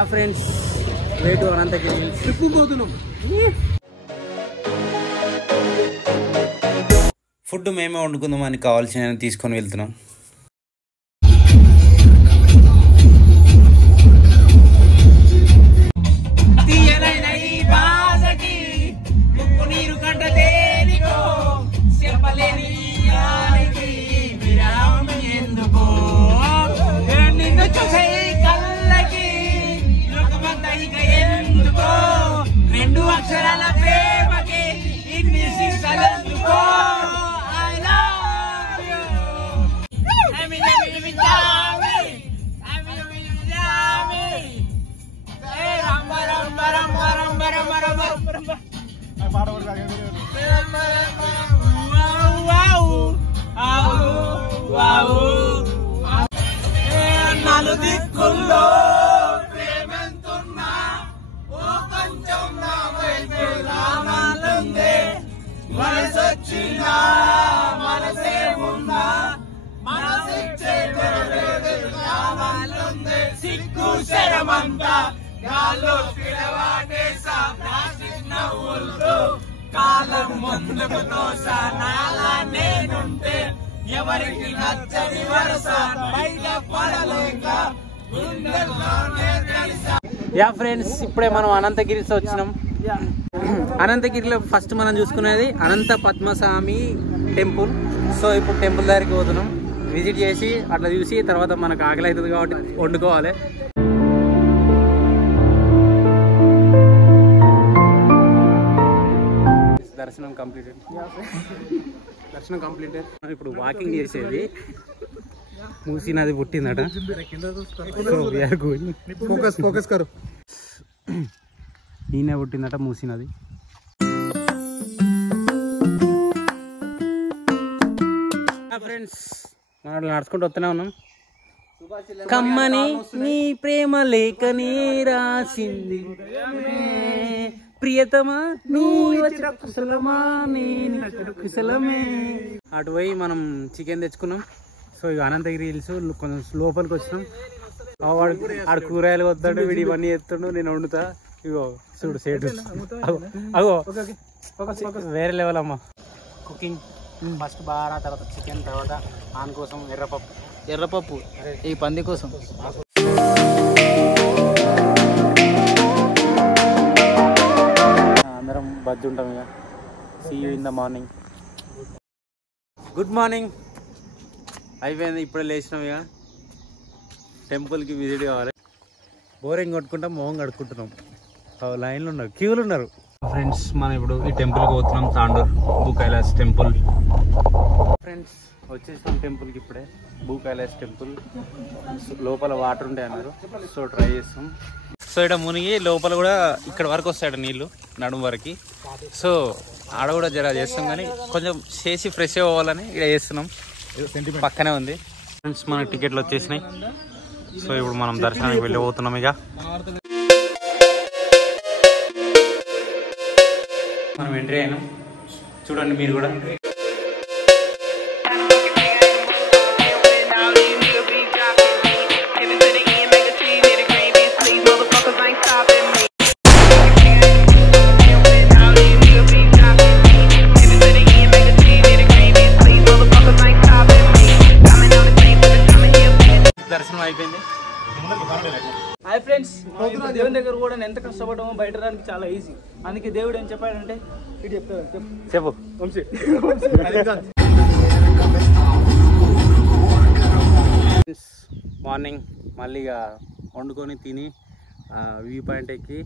Yeah friends way to Ananthagiri trip పోతున్నాం. Food మేమే వండుకుందాం అని కావాల్సిన తీసుకొని వెళ్తున్నాం. దిక్కుల్లో ప్రేమంతున్నా ఓ కొంచెం నా వైపు రావాలందే మనసొచ్చిందా మనసే ఉందా మనసిచ్చే రావాలందే సిగ్గు శరమంతా గాల్లో పిలవాటేసా ప్లాస్టిక్ నవ్వులతో కాలం ముందుకు తోసా నాలా నేనుంటే ఎవరికి నచ్చని వరస బయట పడలేక యా ఫ్రెండ్స్ ఇప్పుడే మనం అనంతగిరి వచ్చినాం. అనంతగిరిలో ఫస్ట్ మనం చూసుకునేది అనంత పద్మస్వామి టెంపుల్. సో ఇప్పుడు టెంపుల్ దగ్గరికి పోతున్నాం. విజిట్ చేసి అట్లా చూసి తర్వాత మనకు ఆకలి అవుతుంది కాబట్టి వండుకోవాలి. దర్శనం కంప్లీటెడ్. ఇప్పుడు వాకింగ్ చేసేది మూసీ నది పుట్టిందట. ఈయన పుట్టిందట మూసీ నది. ఫ్రెండ్స్ మనం నడుచుకుంటూ వస్తూనే ఉన్నాం. కమ్మని నీ ప్రేమ లేఖని రాసింది ప్రియతమా నీ కుశలమా కుశలమే. అటు పోయి మనం చికెన్ తెచ్చుకున్నాం. సో ఇక అనంతగిరి హిల్స్ కొంచెం లోపలికి వచ్చినాం. ఆడు కూరగాయలు వస్తాడు, వీడు ఇవన్నీ ఎత్తాడు, నేను వండుతా. ఇగో చూడు సేటు అగో వేరే లెవెల్ అమ్మా కుకింగ్. ఫస్ట్ బాగా, తర్వాత చికెన్, తర్వాత ఆన్ కోసం ఎర్రపప్పు ఈ పంది కోసం. అందరం బజ్జి ఉంటాం ఇక. See you in the morning. Good morning అయిపోయింది. ఇప్పుడే లేచినాం ఇక. టెంపుల్కి విజిట్ కావాలి. బోరింగ్ కొట్టుకుంటాం, మొహం కడుక్కుంటున్నాం. లైన్లు ఉన్నారు, క్యూలు ఉన్నారు. ఫ్రెండ్స్ మనం ఇప్పుడు ఈ టెంపుల్కి పోతున్నాం. తాండూర్ భూ కైలాస్ టెంపుల్. ఫ్రెండ్స్ వచ్చేసాం టెంపుల్కి ఇప్పుడే. భూ కైలాస్ టెంపుల్ లోపల వాటర్ ఉంటాయి అన్నారు. సో ట్రై చేస్తాం. సో ఇక్కడ మునిగి లోపల కూడా ఇక్కడ వరకు వస్తాడు నీళ్ళు, నడుము వరకు. సో ఆడ కూడా జర చేస్తాం, కానీ కొంచెం చేసి ఫ్రెష్ అవ్వాలని ఇక్కడ చేస్తున్నాం. పక్కనే ఉంది. ఫ్రెండ్స్ మనకి టికెట్లు వచ్చేసినాయి. సో ఇప్పుడు మనం దర్శనానికి వెళ్ళిపోతున్నాం. ఇక మనం ఎంట్రీ అయినాం. చూడండి మీరు కూడా. దర్శనం అయిపోయింది. హాయ్ ఫ్రెండ్స్, దేవుని దగ్గర కూడా ఎంత కష్టపడ్డామో బయట రానికి చాలా ఈజీ. అందుకే దేవుడు ఏం చెప్పాడంటే ఇటు చెప్తాడు. చెప్పు. మార్నింగ్ మళ్ళీ వండుకొని తిని వ్యూ పాయింట్ ఎక్కి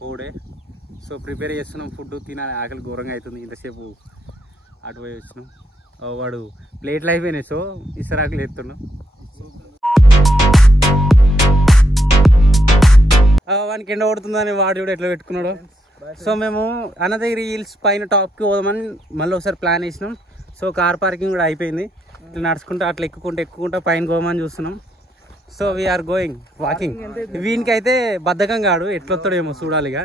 పోడే. సో ప్రిపేర్ చేస్తున్నాం ఫుడ్. తినాలి, ఆకలి ఘోరంగా అవుతుంది. ఇంతసేపు అటు పోయి వచ్చినాం. వాడు ప్లేట్లు అయిపోయినాయి. సో ఇసరాకులు ఎత్తున్నాం. వానికి ఎండ కొడుతుందని వాడు కూడా ఎట్లా పెట్టుకున్నాడు. సో మేము అనంతగిరి హిల్స్ పైన టాప్కి పోదామని మళ్ళీ ఒకసారి ప్లాన్ వేసినాం. సో కార్ పార్కింగ్ కూడా అయిపోయింది. ఇట్లా నడుచుకుంటూ అట్లా ఎక్కుకుంటూ పైన పోదామని చూస్తున్నాం. So we are going walking. వీనికి అయితే బద్ధకం కాడు, ఎట్లొస్తాడేమో చూడాలి. ఇక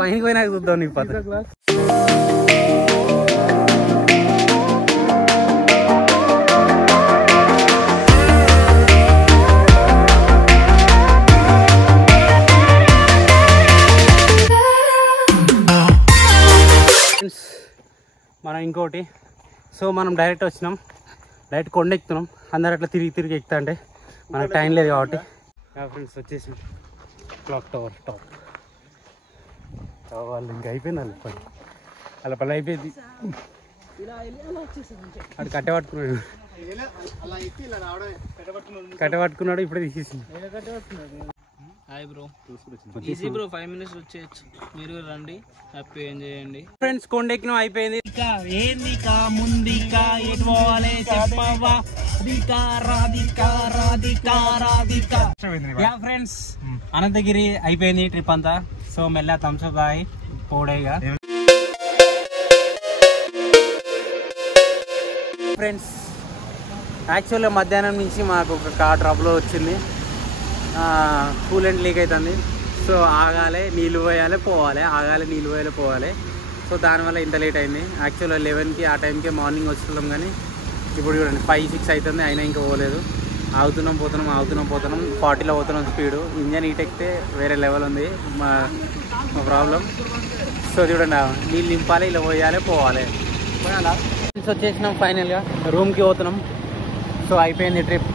పైనకి పోయినాక చూద్దాం నీకు పద్ధతి. ఒకటి. సో మనం డైరెక్ట్ వచ్చినాం, డైరెక్ట్ కొండ ఎక్కుతున్నాం. అందరు అట్లా తిరిగి ఎక్కుతా అంటే మనకు టైం లేదు కాబట్టి ఫ్రెండ్స్ వచ్చేసి క్లాక్ టవర్ టాప్. వాళ్ళు ఇంకా అయిపోయింది వాళ్ళ పని అయిపోయింది. అది కట్టబట్టుకున్నాడు ఇప్పుడే తీసేసింది. Hi bro, easy bro, 5 minutes వచ్చేయచ్చు. మీరు రండి, హ్యాపీ ఎంజాయ్ చేయండి. ఫ్రెండ్స్ కొండ ఎక్కినాం, అయిపోయింది. ముందికా ఎటు పోవాలి చెప్పవా? యా ఫ్రెండ్స్, అనంతగిరి అయిపోయింది ట్రిప్ అంతా. సో మెల్ల థమ్స్అప్ తాగి పోడేగా. ఫ్రెండ్స్ యాక్చువల్గా మధ్యాహ్నం నుంచి మాకు ఒక కార్ ట్రబుల్ వచ్చింది, కూలెంట్ లీక్ అవుతుంది. సో ఆగాలి, నీళ్ళు పోయాలి, పోవాలి, ఆగాలి, నీళ్ళు పోయాలి, పోవాలి. సో దానివల్ల ఇంత లేట్ అయింది. యాక్చువల్గా 11కి ఆ టైంకే మార్నింగ్ వచ్చేస్తున్నాం, కానీ ఇప్పుడు చూడండి 5-6 అవుతుంది, అయినా ఇంకా పోలేదు. ఆగుతున్నాం పోతున్నాం 40లో పోతున్నాం స్పీడు. ఇంజన్ హీట్ ఎక్కితే వేరే లెవెల్ ఉంది మా ప్రాబ్లం. సో చూడండి, నీళ్ళు నింపాలి, ఇలా పోయాలి, పోవాలి. వచ్చేసినాం ఫైనల్గా, రూమ్కి పోతున్నాం. సో అయిపోయింది ట్రిప్.